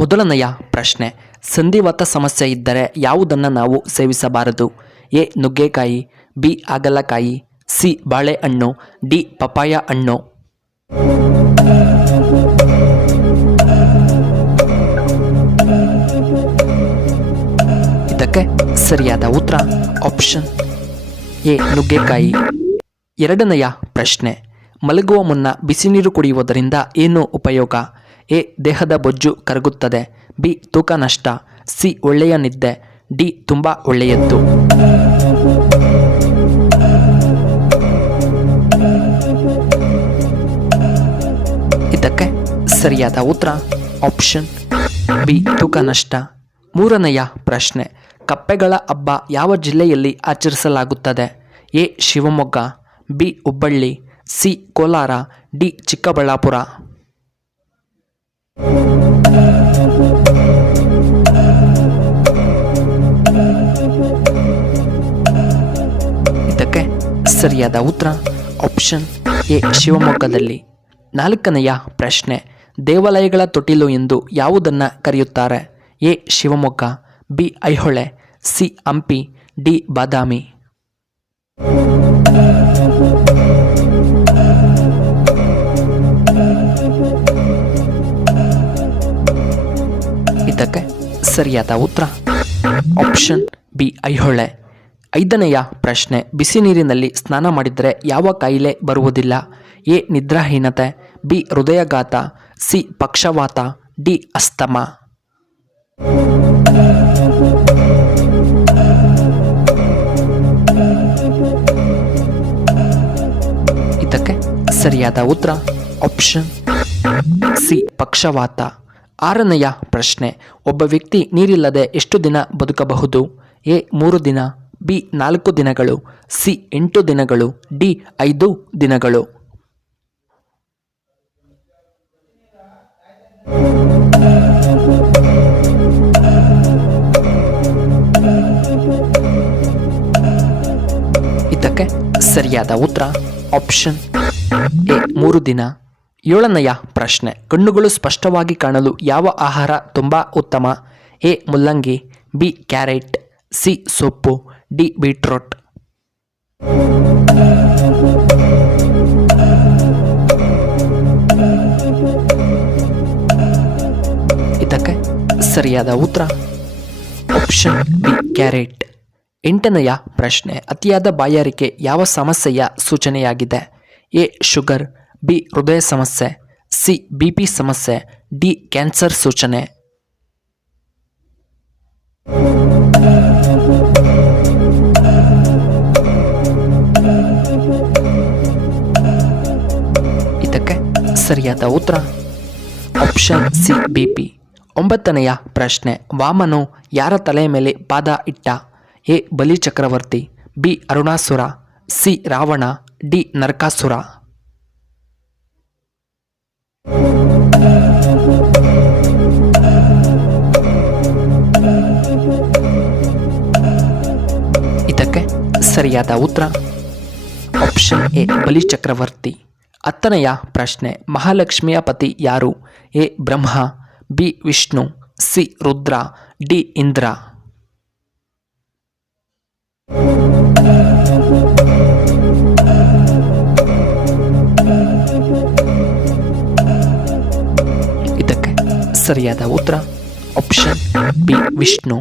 ಮೊದಲನೆಯ ಪ್ರಶ್ನೆ, ಸಂಧಿವಾತ ಸಮಸ್ಯೆ ಇದ್ದರೆ ಯಾವುದನ್ನು ನಾವು ಸೇವಿಸಬಾರದು? ಎ ನುಗ್ಗೆಕಾಯಿ, ಬಿ ಹಾಗಲಕಾಯಿ, ಸಿ ಬಾಳೆಹಣ್ಣು, ಡಿ ಪಪಾಯ ಹಣ್ಣು. ಇದಕ್ಕೆ ಸರಿಯಾದ ಉತ್ತರ ಆಪ್ಷನ್ ಎ ನುಗ್ಗೆಕಾಯಿ. ಎರಡನೆಯ ಪ್ರಶ್ನೆ, ಮಲಗುವ ಮುನ್ನ ಬಿಸಿ ನೀರು ಕುಡಿಯುವುದರಿಂದ ಏನು ಉಪಯೋಗ? ಎ ದೇಹದ ಬೊಜ್ಜು ಕರಗುತ್ತದೆ, ಬಿ ತೂಕ ನಷ್ಟ, ಸಿ ಒಳ್ಳೆಯ ನಿದ್ದೆ, ಡಿ ತುಂಬ ಒಳ್ಳೆಯದ್ದು. ಇದಕ್ಕೆ ಸರಿಯಾದ ಉತ್ತರ ಆಪ್ಷನ್ ಬಿ ತೂಕ ನಷ್ಟ. ಮೂರನೆಯ ಪ್ರಶ್ನೆ, ಕಪ್ಪೆಗಳ ಹಬ್ಬ ಯಾವ ಜಿಲ್ಲೆಯಲ್ಲಿ ಆಚರಿಸಲಾಗುತ್ತದೆ? A Shivamogga, B Hubballi, C Kolar, D Chikkaballapur. ಇದಕ್ಕೆ ಸರಿಯಾದ ಉತ್ತರ ಆಪ್ಷನ್ ಎ ಶಿವಮೊಗ್ಗದಲ್ಲಿ. ನಾಲ್ಕನೆಯ ಪ್ರಶ್ನೆ, ದೇವಾಲಯಗಳ ತೊಟ್ಟಿಲು ಎಂದು ಯಾವುದನ್ನು ಕರೆಯುತ್ತಾರೆ? A Shivamogga, B Aihole, C Hampi, D Badami. ಇದಕ್ಕೆ ಸರಿಯಾದ ಉತ್ತರ ಆಪ್ಷನ್ ಬಿ ಐಹೊಳೆ. ಐದನೆಯ ಪ್ರಶ್ನೆ, ಬಿಸಿ ನೀರಿನಲ್ಲಿ ಸ್ನಾನ ಮಾಡಿದರೆ ಯಾವ ಕಾಯಿಲೆ ಬರುವುದಿಲ್ಲ? ಎ ನಿದ್ರಾಹೀನತೆ, ಬಿ ಹೃದಯಾಘಾತ, ಸಿ ಪಕ್ಷವಾತ, ಡಿ ಅಸ್ತಮ. ಇದಕ್ಕೆ ಸರಿಯಾದ ಉತ್ತರ ಆಪ್ಷನ್ ಸಿ ಪಕ್ಷವಾತ. ಆರನೆಯ ಪ್ರಶ್ನೆ, ಒಬ್ಬ ವ್ಯಕ್ತಿ ನೀರಿಲ್ಲದೆ ಎಷ್ಟು ದಿನ ಬದುಕಬಹುದು? ಎ 3 ದಿನ, ಬಿ 4 ದಿನಗಳು, ಸಿ 8 ದಿನಗಳು, ಡಿ 5 ದಿನಗಳು. ಇದಕ್ಕೆ ಸರಿಯಾದ ಉತ್ತರ ಆಪ್ಷನ್ ಎ 3 ದಿನ. ಏಳನೆಯ ಪ್ರಶ್ನೆ, ಕಣ್ಣುಗಳು ಸ್ಪಷ್ಟವಾಗಿ ಕಾಣಲು ಯಾವ ಆಹಾರ ತುಂಬ ಉತ್ತಮ? ಎ ಮುಲ್ಲಂಗಿ, ಬಿ ಕ್ಯಾರೆಟ್, ಸಿ ಸೊಪ್ಪು, ಡಿ ಬೀಟ್ರೋಟ್. ಇದಕ್ಕೆ ಸರಿಯಾದ ಉತ್ತರ ಆಪ್ಷನ್ ಬಿ ಕ್ಯಾರೆಟ್. ಎಂಟನೆಯ ಪ್ರಶ್ನೆ, ಅತಿಯಾದ ಬಾಯಾರಿಕೆ ಯಾವ ಸಮಸ್ಯೆಯ ಸೂಚನೆಯಾಗಿದೆ? ಎ ಶುಗರ್, ಬಿ ಹೃದಯ ಸಮಸ್ಯೆ, ಸಿ ಬಿಪಿ ಸಮಸ್ಯೆ, ಡಿ ಕ್ಯಾನ್ಸರ್ ಸೂಚನೆ. ಇದಕ್ಕೆ ಸರಿಯಾದ ಉತ್ತರ ಆಪ್ಷನ್ ಸಿ ಬಿಪಿ. ಒಂಬತ್ತನೆಯ ಪ್ರಶ್ನೆ, ವಾಮನು ಯಾರ ತಲೆಯ ಮೇಲೆ ಪಾದ ಇಟ್ಟ? A Bali Chakravarti, B Arunasura, C Ravana, D Narakasura. ಇದಕ್ಕೆ ಸರಿಯಾದ ಉತ್ತರ ಆಪ್ಷನ್ ಎ ಬಲಿ ಚಕ್ರವರ್ತಿ. ಹತ್ತನೆಯ ಪ್ರಶ್ನೆ, ಮಹಾಲಕ್ಷ್ಮಿಯ ಪತಿ ಯಾರು? A Brahma, B Vishnu, C Rudra, D Indra. ಇದಕ್ಕೆ ಸರಿಯಾದ ಉತ್ತರ ಆಪ್ಷನ್ ಬಿ ವಿಷ್ಣು.